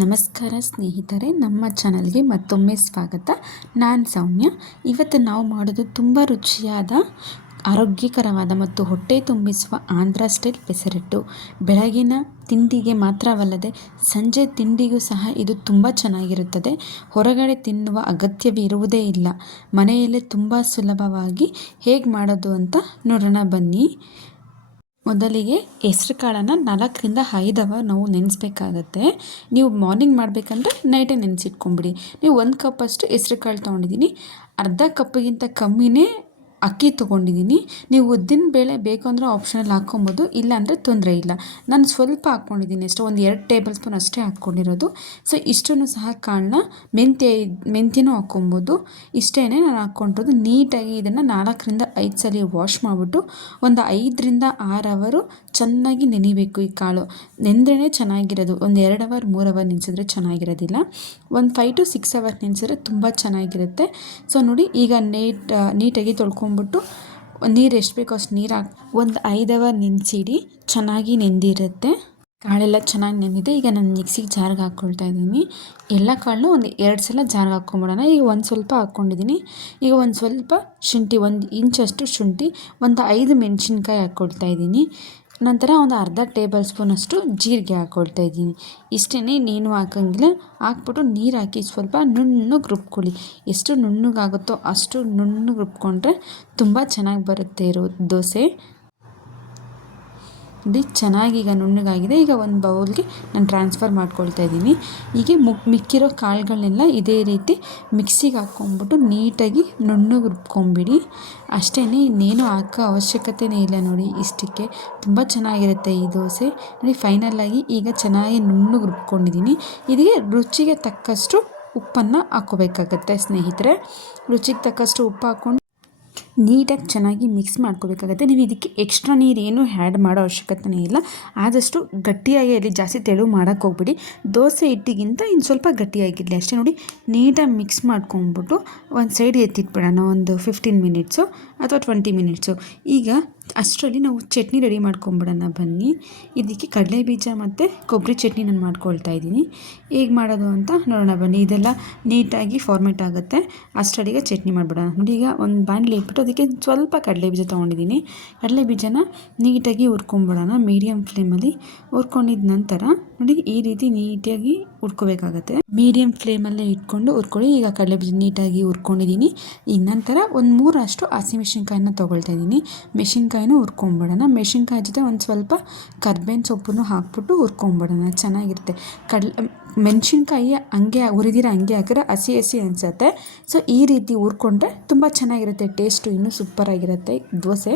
ನಮಸ್ಕಾರ ಸ್ನೇಹಿತರೆ, ನಮ್ಮ ಚಾನಲ್ಗೆ ಮತ್ತೊಮ್ಮೆ ಸ್ವಾಗತ. ನಾನು ಸೌಮ್ಯ. ಇವತ್ತು ನಾವು ಮಾಡೋದು ತುಂಬ ರುಚಿಯಾದ, ಆರೋಗ್ಯಕರವಾದ ಮತ್ತು ಹೊಟ್ಟೆ ತುಂಬಿಸುವ ಆಂಧ್ರ ಸ್ಟೈಲ್ ಪೆಸರಟ್ಟು. ಬೆಳಗಿನ ತಿಂಡಿಗೆ ಮಾತ್ರವಲ್ಲದೆ ಸಂಜೆ ತಿಂಡಿಗೂ ಸಹ ಇದು ತುಂಬ ಚೆನ್ನಾಗಿರುತ್ತದೆ. ಹೊರಗಡೆ ತಿನ್ನುವ ಅಗತ್ಯವೇ ಇರುವುದೇ ಇಲ್ಲ. ಮನೆಯಲ್ಲೇ ತುಂಬ ಸುಲಭವಾಗಿ ಹೇಗೆ ಮಾಡೋದು ಅಂತ ನೋಡೋಣ ಬನ್ನಿ. ಮೊದಲಿಗೆ ಹೆಸ್ರು ಕಾಳನ್ನು 4ರಿಂದ 5 ಅವರ್ ನಾವು ನೆನೆಸ್ಬೇಕಾಗತ್ತೆ. ನೀವು ಮಾರ್ನಿಂಗ್ ಮಾಡಬೇಕಂದ್ರೆ ನೈಟೇ ನೆನೆಸಿಟ್ಕೊಂಬಿಡಿ. ನೀವು 1 ಕಪ್ಪಷ್ಟು ಹೆಸ್ರು ಕಾಳು ತೊಗೊಂಡಿದ್ದೀನಿ. ಅರ್ಧ ಕಪ್ಪಿಗಿಂತ ಕಮ್ಮಿನೇ ಅಕ್ಕಿ ತೊಗೊಂಡಿದ್ದೀನಿ. ನೀವು ಉದ್ದಿನ ಬೇಳೆ ಬೇಕು ಅಂದರೆ ಆಪ್ಷನಲ್ ಹಾಕ್ಕೊಬೋದು, ಇಲ್ಲ ತೊಂದರೆ ಇಲ್ಲ. ನಾನು ಸ್ವಲ್ಪ ಹಾಕ್ಕೊಂಡಿದ್ದೀನಿ ಅಷ್ಟೇ, ಒಂದು 2 ಟೇಬಲ್ ಸ್ಪೂನ್ ಅಷ್ಟೇ ಹಾಕ್ಕೊಂಡಿರೋದು. ಸೊ ಇಷ್ಟನ್ನು ಸಹ ಕಾಳನ್ನ ಮೆಂತ್ಯನೂ ಹಾಕ್ಕೊಬೋದು. ಇಷ್ಟೇ ನಾನು ಹಾಕ್ಕೊಂಡಿರೋದು. ನೀಟಾಗಿ ಇದನ್ನು 4ರಿಂದ 5 ಸಲ ವಾಶ್ ಮಾಡಿಬಿಟ್ಟು ಒಂದು 5ರಿಂದ 6 ಅವರು ಚೆನ್ನಾಗಿ ನೆನಿಬೇಕು. ಈ ಕಾಳು ನೆಂದ್ರೇ ಚೆನ್ನಾಗಿರೋದು. ಒಂದು 2 ಅವರ್ 3 ಅವರ್ ನೆನೆಸಿದ್ರೆ ಚೆನ್ನಾಗಿರೋದಿಲ್ಲ. ಒಂದು 5 to 6 ಅವರ್ ನೆನೆಸಿದ್ರೆ ತುಂಬ ಚೆನ್ನಾಗಿರುತ್ತೆ. ಸೊ ನೋಡಿ, ಈಗ ನೀಟಾಗಿ ತೊಳ್ಕೊಂಬಿಟ್ಟು ನೀರು ಎಷ್ಟು ಬೇಕೋ ಅಷ್ಟು ನೀರು ಒಂದು 5 ಅವರ್ ನೆನೆಸಿಡಿ. ಚೆನ್ನಾಗಿ ನೆಂದಿರುತ್ತೆ. ಕಾಳೆಲ್ಲ ಚೆನ್ನಾಗಿ ನೆಂದಿದೆ. ಈಗ ನಾನು ಮಿಕ್ಸಿಗೆ ಜಾರ್ಗೆ ಹಾಕ್ಕೊಳ್ತಾ ಇದ್ದೀನಿ. ಎಲ್ಲ ಕಾಳನ್ನೂ ಒಂದು 2 ಸಲ ಜಾರ್ಗೆ ಹಾಕ್ಕೊಂಬಿಡೋಣ. ಈಗ ಒಂದು ಸ್ವಲ್ಪ ಹಾಕ್ಕೊಂಡಿದ್ದೀನಿ. ಈಗ ಒಂದು ಸ್ವಲ್ಪ ಶುಂಠಿ, 1 ಇಂಚಷ್ಟು ಶುಂಠಿ, ಒಂದು 5 ಮೆಣಸಿನ್ಕಾಯಿ ಹಾಕ್ಕೊಳ್ತಾ ಇದ್ದೀನಿ. ನಂತರ ಒಂದು ಅರ್ಧ ಟೇಬಲ್ ಸ್ಪೂನಷ್ಟು ಜೀರಿಗೆ ಹಾಕ್ಕೊಳ್ತಾ ಇದ್ದೀನಿ. ಇಷ್ಟೇ, ನೀನು ಹಾಕೋಂಗಿಲ್ಲ. ಹಾಕ್ಬಿಟ್ಟು ನೀರು ಹಾಕಿ ಸ್ವಲ್ಪ ನುಣ್ಣಗೆ ರುಬ್ಕೊಳ್ಳಿ. ಎಷ್ಟು ನುಣ್ಣಗಾಗುತ್ತೋ ಅಷ್ಟು ನುಣ್ಣಗೆ ರುಬ್ಕೊಂಡ್ರೆ ತುಂಬ ಚೆನ್ನಾಗಿ ಬರುತ್ತೆ ದೋಸೆ. ಇದು ಚೆನ್ನಾಗಿ ಈಗ ನುಣ್ಣಗಾಗಿದೆ. ಈಗ ಒಂದು ಬೌಲ್ಗೆ ನಾನು ಟ್ರಾನ್ಸ್ಫರ್ ಮಾಡ್ಕೊಳ್ತಾ ಇದ್ದೀನಿ. ಹೀಗೆ ಮಿಕ್ಕಿರೋ ಕಾಳುಗಳನ್ನೆಲ್ಲ ಇದೇ ರೀತಿ ಮಿಕ್ಸಿಗೆ ಹಾಕ್ಕೊಂಬಿಟ್ಟು ನೀಟಾಗಿ ನುಣ್ಣಗೆ ರುಬ್ಕೊಂಬಿಡಿ. ಅಷ್ಟೇ, ಇನ್ನೇನು ಹಾಕೋ ಅವಶ್ಯಕತೆಯೇ ಇಲ್ಲ. ನೋಡಿ, ಇಷ್ಟಕ್ಕೆ ತುಂಬ ಚೆನ್ನಾಗಿರುತ್ತೆ ಈ ದೋಸೆ. ನೋಡಿ, ಫೈನಲಾಗಿ ಈಗ ಚೆನ್ನಾಗಿ ನುಣ್ಣಗೆ ರುಬ್ಕೊಂಡಿದ್ದೀನಿ. ಇದಕ್ಕೆ ರುಚಿಗೆ ತಕ್ಕಷ್ಟು ಉಪ್ಪನ್ನು ಹಾಕ್ಕೋಬೇಕಾಗತ್ತೆ ಸ್ನೇಹಿತರೆ. ರುಚಿಗೆ ತಕ್ಕಷ್ಟು ಉಪ್ಪು ಹಾಕ್ಕೊಂಡು ನೀಟಾಗಿ ಚೆನ್ನಾಗಿ ಮಿಕ್ಸ್ ಮಾಡ್ಕೋಬೇಕಾಗತ್ತೆ. ನೀವು ಇದಕ್ಕೆ ಎಕ್ಸ್ಟ್ರಾ ನೀರೇನು ಆ್ಯಡ್ ಮಾಡೋ ಅವಶ್ಯಕತೆಯೇ ಇಲ್ಲ. ಆದಷ್ಟು ಗಟ್ಟಿಯಾಗಿ ಇರಲಿ, ಜಾಸ್ತಿ ತೆಳು ಮಾಡೋಕ್ಕೆ ಹೋಗ್ಬಿಡಿ. ದೋಸೆ ಹಿಟ್ಟಿಗಿಂತ ಇನ್ನು ಸ್ವಲ್ಪ ಗಟ್ಟಿಯಾಗಿರಲಿ ಅಷ್ಟೇ. ನೋಡಿ, ನೀಟಾಗಿ ಮಿಕ್ಸ್ ಮಾಡ್ಕೊಂಬಿಟ್ಟು ಒಂದು ಸೈಡ್ ಎತ್ತಿಟ್ಬಿಡೋಣ ಒಂದು 15 ಮಿನಿಟ್ಸು ಅಥವಾ 20 ಮಿನಿಟ್ಸು. ಈಗ ಅಷ್ಟರಲ್ಲಿ ನಾವು ಚಟ್ನಿ ರೆಡಿ ಮಾಡ್ಕೊಂಬಿಡೋಣ ಬನ್ನಿ. ಇದಕ್ಕೆ ಕಡಲೆಬೀಜ ಮತ್ತು ಕೊಬ್ಬರಿ ಚಟ್ನಿ ನಾನು ಮಾಡ್ಕೊಳ್ತಾ ಇದ್ದೀನಿ. ಹೇಗೆ ಮಾಡೋದು ಅಂತ ನೋಡೋಣ ಬನ್ನಿ. ಇದೆಲ್ಲ ನೀಟಾಗಿ ಫಾರ್ಮೇಟ್ ಆಗುತ್ತೆ. ಅಷ್ಟರಲ್ಲಿಗೆ ಚಟ್ನಿ ಮಾಡಿಬಿಡೋಣ. ನೋಡಿ, ಈಗ ಒಂದು ಬಾಣಲಿ ಇಟ್ಬಿಟ್ಟು ಅದಕ್ಕೆ ಸ್ವಲ್ಪ ಕಡಲೆಬೀಜ ತೊಗೊಂಡಿದ್ದೀನಿ. ಕಡಲೆಬೀಜನ ನೀಟಾಗಿ ಹುರ್ಕೊಂಬಿಡೋಣ ಮೀಡಿಯಮ್ ಫ್ಲೇಮಲ್ಲಿ. ಹುರ್ಕೊಂಡಿದ ನಂತರ ನೋಡಿ, ಈ ರೀತಿ ನೀಟಾಗಿ ಹುರ್ಕೋಬೇಕಾಗತ್ತೆ. ಮೀಡಿಯಮ್ ಫ್ಲೇಮಲ್ಲೇ ಇಟ್ಕೊಂಡು ಹುರ್ಕೊಳ್ಳಿ. ಈಗ ಕಡಲೆಬೀಜ ನೀಟಾಗಿ ಹುರ್ಕೊಂಡಿದ್ದೀನಿ. ಈಗ ನಂತರ ಒಂದು 3 ಅಷ್ಟು ಹಸಿಮೆಣ್ಸಿನ್ಕಾಯಿನ ತೊಗೊಳ್ತಾ ಇದ್ದೀನಿ. ಮೆಣಸಿನ್ಕಾಯಿನೂ ಹುರ್ಕೊಂಬಿಡೋಣ. ಮೆಣಸಿನ್ಕಾಯಿ ಜೊತೆ ಒಂದು ಸ್ವಲ್ಪ ಕರ್ಬೇವಿನ ಸೊಪ್ಪನ್ನು ಹಾಕ್ಬಿಟ್ಟು ಹುರ್ಕೊಂಬಿಡೋಣ. ಚೆನ್ನಾಗಿರುತ್ತೆ. ಮೆಣಸಿನ್ಕಾಯಿ ಹಂಗೆ ಹುರಿದಿರೋ ಹಂಗೆ ಹಾಕಿದ್ರೆ ಹಸಿ ಹಸಿ ಅನಿಸುತ್ತೆ. ಸೊ ಈ ರೀತಿ ಹುರ್ಕೊಂಡ್ರೆ ತುಂಬ ಚೆನ್ನಾಗಿರುತ್ತೆ. ಟೇಸ್ಟು ಇನ್ನೂ ಸೂಪರಾಗಿರುತ್ತೆ ದೋಸೆ.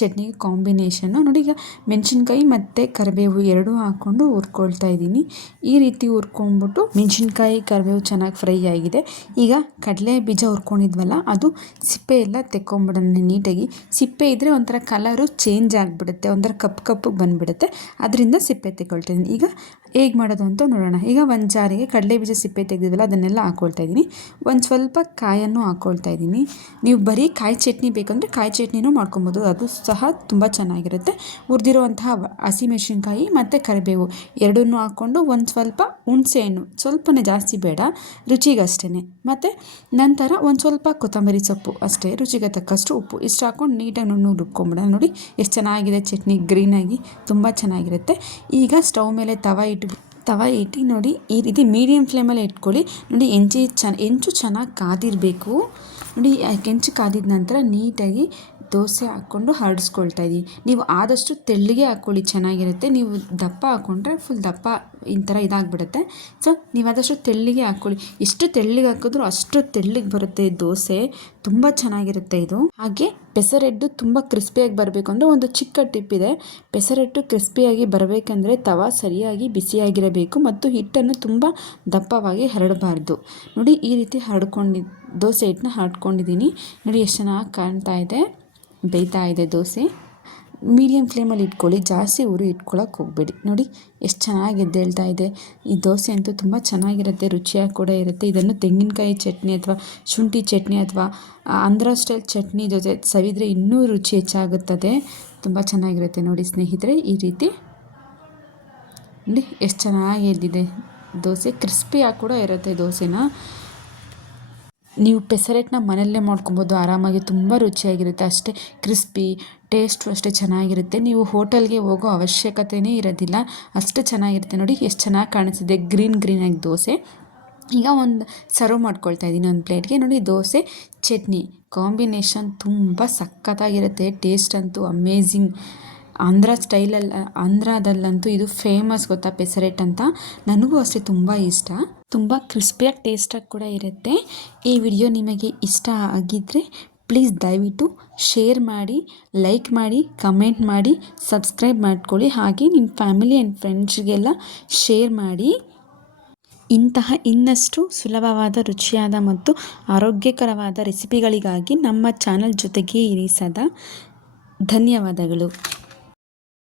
ಚಟ್ನಿಗೆ ಕಾಂಬಿನೇಷನ್ನು ನೋಡಿ. ಈಗ ಮೆಣಸಿನ್ಕಾಯಿ ಮತ್ತು ಕರಿಬೇವು ಎರಡೂ ಹಾಕ್ಕೊಂಡು ಹುರ್ಕೊಳ್ತಾ ಇದ್ದೀನಿ. ಈ ರೀತಿ ಹುರ್ಕೊಂಡ್ಬಿಟ್ಟು ಮೆಣಸಿನ್ಕಾಯಿ ಕರಿಬೇವು ಚೆನ್ನಾಗಿ ಫ್ರೈ ಆಗಿದೆ. ಈಗ ಕಡಲೆ ಬೀಜ ಹುರ್ಕೊಂಡಿದ್ವಲ್ಲ, ಅದು ಸಿಪ್ಪೆ ಎಲ್ಲ ತೆಕ್ಕೊಂಬಿಡೋಣ ನೀಟಾಗಿ. ಸಿಪ್ಪೆ ಇದ್ದರೆ ಒಂಥರ ಕಲರು ಚೇಂಜ್ ಆಗಿಬಿಡುತ್ತೆ, ಒಂಥರ ಕಪ್ಪಗೆ ಬಂದುಬಿಡುತ್ತೆ. ಅದರಿಂದ ಸಿಪ್ಪೆ ತೆಗೊಳ್ತಾ ಇದ್ದೀನಿ. ಈಗ ಹೇಗೆ ಮಾಡೋದು ಅಂತ ನೋಡೋಣ. ಈಗ ಒಂದು ಜಾರಿಗೆ ಕಡಲೆ ಬೀಜ ಸಿಪ್ಪೆ ತೆಗೆದಿದ್ವಲ್ಲ ಅದನ್ನೆಲ್ಲ ಹಾಕ್ಕೊಳ್ತಾ ಇದ್ದೀನಿ. ಒಂದು ಸ್ವಲ್ಪ ಕಾಯನ್ನು ಹಾಕ್ಕೊಳ್ತಾ ಇದ್ದೀನಿ. ನೀವು ಬರೀ ಕಾಯಿ ಚಟ್ನಿ ಬೇಕಂದರೆ ಕಾಯಿ ಚಟ್ನಿನೂ ಮಾಡ್ಕೊಬೋದು, ಅದು ಸಹ ತುಂಬ ಚೆನ್ನಾಗಿರುತ್ತೆ. ಹುರಿದಿರುವಂತಹ ಹಸಿಮೆಣಸಿನ್ಕಾಯಿ ಮತ್ತು ಕರಿಬೇವು ಎರಡನ್ನೂ ಹಾಕ್ಕೊಂಡು ಒಂದು ಸ್ವಲ್ಪ ಹುಣಸೆಹಣ್ಣು, ಸ್ವಲ್ಪನೇ ಜಾಸ್ತಿ ಬೇಡ, ರುಚಿಗಷ್ಟೇ. ಮತ್ತು ನಂತರ ಒಂದು ಸ್ವಲ್ಪ ಕೊತ್ತಂಬರಿ ಸೊಪ್ಪು ಅಷ್ಟೇ, ರುಚಿಗೆ ತಕ್ಕಷ್ಟು ಉಪ್ಪು, ಇಷ್ಟು ಹಾಕ್ಕೊಂಡು ನೀಟಾಗಿ ನುಣ್ಣಗೆ ರುಬ್ಕೊಂಬಿಡೋಣ. ನೋಡಿ ಎಷ್ಟು ಚೆನ್ನಾಗಿದೆ ಚಟ್ನಿ, ಗ್ರೀನಾಗಿ ತುಂಬ ಚೆನ್ನಾಗಿರುತ್ತೆ. ಈಗ ಸ್ಟವ್ ಮೇಲೆ ತವ ಇಟ್ಟು ನೋಡಿ, ಈ ರೀತಿ ಮೀಡಿಯಮ್ ಫ್ಲೇಮಲ್ಲಿ ಇಟ್ಕೊಳ್ಳಿ. ನೋಡಿ, ಹೆಂಚು ಚೆನ್ನಾಗಿ ಕಾದಿರಬೇಕು. ನೋಡಿ, ಹೆಂಚು ಕಾದಿದ ನಂತರ ನೀಟಾಗಿ ದೋಸೆ ಹಾಕ್ಕೊಂಡು ಹರಡಿಸ್ಕೊಳ್ತಾ ಇದ್ದೀನಿ. ನೀವು ಆದಷ್ಟು ತೆಳ್ಳಗೆ ಹಾಕ್ಕೊಳ್ಳಿ, ಚೆನ್ನಾಗಿರುತ್ತೆ. ನೀವು ದಪ್ಪ ಹಾಕ್ಕೊಂಡ್ರೆ ಫುಲ್ ದಪ್ಪ ಈ ಥರ ಇದಾಗಿಬಿಡುತ್ತೆ. ಸೊ ನೀವು ಆದಷ್ಟು ತೆಳ್ಳಗೆ ಹಾಕ್ಕೊಳ್ಳಿ. ಎಷ್ಟು ತೆಳ್ಳಗೆ ಹಾಕಿದ್ರೂ ಅಷ್ಟು ತೆಳ್ಳಗೆ ಬರುತ್ತೆ ದೋಸೆ, ತುಂಬ ಚೆನ್ನಾಗಿರುತ್ತೆ ಇದು. ಹಾಗೆ ಪೆಸರಟ್ಟು ತುಂಬ ಕ್ರಿಸ್ಪಿಯಾಗಿ ಬರಬೇಕು ಅಂದರೆ ಒಂದು ಚಿಕ್ಕ ಟಿಪ್ ಇದೆ. ಪೆಸರಟ್ಟು ಕ್ರಿಸ್ಪಿಯಾಗಿ ಬರಬೇಕಂದ್ರೆ ತವ ಸರಿಯಾಗಿ ಬಿಸಿಯಾಗಿರಬೇಕು ಮತ್ತು ಹಿಟ್ಟನ್ನು ತುಂಬ ದಪ್ಪವಾಗಿ ಹರಡಬಾರ್ದು. ನೋಡಿ, ಈ ರೀತಿ ದೋಸೆ ಹಿಟ್ಟನ್ನ ಹರಡ್ಕೊಂಡಿದ್ದೀನಿ. ನೋಡಿ ಎಷ್ಟು ಚೆನ್ನಾಗಿ ಕಾಣ್ತಾ ಇದೆ, ಬೇಯ್ತಾ ಇದೆ ದೋಸೆ. ಮೀಡಿಯಮ್ ಫ್ಲೇಮಲ್ಲಿ ಇಟ್ಕೊಳ್ಳಿ, ಜಾಸ್ತಿ ಉರಿ ಇಟ್ಕೊಳ್ಳೋಕೆ ಹೋಗಬೇಡಿ. ನೋಡಿ ಎಷ್ಟು ಚೆನ್ನಾಗಿ ಎದ್ದೇಳ್ತಾ ಇದೆ. ಈ ದೋಸೆ ಅಂತೂ ತುಂಬ ಚೆನ್ನಾಗಿರುತ್ತೆ, ರುಚಿಯಾಗಿ ಕೂಡ ಇರುತ್ತೆ. ಇದನ್ನು ತೆಂಗಿನಕಾಯಿ ಚಟ್ನಿ ಅಥವಾ ಶುಂಠಿ ಚಟ್ನಿ ಅಥವಾ ಆಂಧ್ರ ಸ್ಟೈಲ್ ಚಟ್ನಿ ಜೊತೆ ಸವಿದರೆ ಇನ್ನೂ ರುಚಿ ಹೆಚ್ಚಾಗುತ್ತದೆ. ತುಂಬ ಚೆನ್ನಾಗಿರುತ್ತೆ ನೋಡಿ ಸ್ನೇಹಿತರೆ. ಈ ರೀತಿ ನೋಡಿ ಎಷ್ಟು ಚೆನ್ನಾಗಿ ಎದ್ದಿದೆ ದೋಸೆ. ಕ್ರಿಸ್ಪಿಯಾಗಿ ಕೂಡ ಇರುತ್ತೆ ದೋಸೆನ. ನೀವು ಪೆಸರೆಟ್ಟನ್ನ ಮನೆಯಲ್ಲೇ ಮಾಡ್ಕೊಬೋದು ಆರಾಮಾಗಿ, ತುಂಬ ರುಚಿಯಾಗಿರುತ್ತೆ. ಅಷ್ಟೇ ಕ್ರಿಸ್ಪಿ, ಟೇಸ್ಟು ಅಷ್ಟೇ ಚೆನ್ನಾಗಿರುತ್ತೆ. ನೀವು ಹೋಟೆಲ್ಗೆ ಹೋಗೋ ಅವಶ್ಯಕತೆಯೇ ಇರೋದಿಲ್ಲ, ಅಷ್ಟು ಚೆನ್ನಾಗಿರುತ್ತೆ. ನೋಡಿ ಎಷ್ಟು ಚೆನ್ನಾಗಿ ಕಾಣಿಸ್ತಿದೆ ಗ್ರೀನಾಗಿ ದೋಸೆ. ಈಗ ಒಂದು ಸರ್ವ್ ಮಾಡ್ಕೊಳ್ತಾ ಇದ್ದೀನಿ ಒಂದು ಪ್ಲೇಟ್ಗೆ. ನೋಡಿ ದೋಸೆ ಚಟ್ನಿ ಕಾಂಬಿನೇಷನ್ ತುಂಬ ಸಖತ್ತಾಗಿರುತ್ತೆ. ಟೇಸ್ಟ್ ಅಂತೂ ಅಮೇಝಿಂಗ್. ಆಂಧ್ರದಲ್ಲಂತೂ ಇದು ಫೇಮಸ್ ಗೊತ್ತಾ ಪೆಸರೆಟ್ ಅಂತ. ನನಗೂ ಅಷ್ಟೇ ತುಂಬ ಇಷ್ಟ. ತುಂಬ ಕ್ರಿಸ್ಪಿಯಾಗಿ ಟೇಸ್ಟಾಗಿ ಕೂಡ ಇರುತ್ತೆ. ಈ ವಿಡಿಯೋ ನಿಮಗೆ ಇಷ್ಟ ಆಗಿದ್ದರೆ ಪ್ಲೀಸ್ ದಯವಿಟ್ಟು ಶೇರ್ ಮಾಡಿ, ಲೈಕ್ ಮಾಡಿ, ಕಮೆಂಟ್ ಮಾಡಿ, ಸಬ್ಸ್ಕ್ರೈಬ್ ಮಾಡ್ಕೊಳ್ಳಿ. ಹಾಗೆ ನಿಮ್ಮ ಫ್ಯಾಮಿಲಿ ಆ್ಯಂಡ್ ಫ್ರೆಂಡ್ಸ್ಗೆಲ್ಲ ಶೇರ್ ಮಾಡಿ. ಇಂತಹ ಇನ್ನಷ್ಟು ಸುಲಭವಾದ, ರುಚಿಯಾದ ಮತ್ತು ಆರೋಗ್ಯಕರವಾದ ರೆಸಿಪಿಗಳಿಗಾಗಿ ನಮ್ಮ ಚಾನಲ್ ಜೊತೆಗೇ ಇರಿ ಸದಾ. ಧನ್ಯವಾದಗಳು.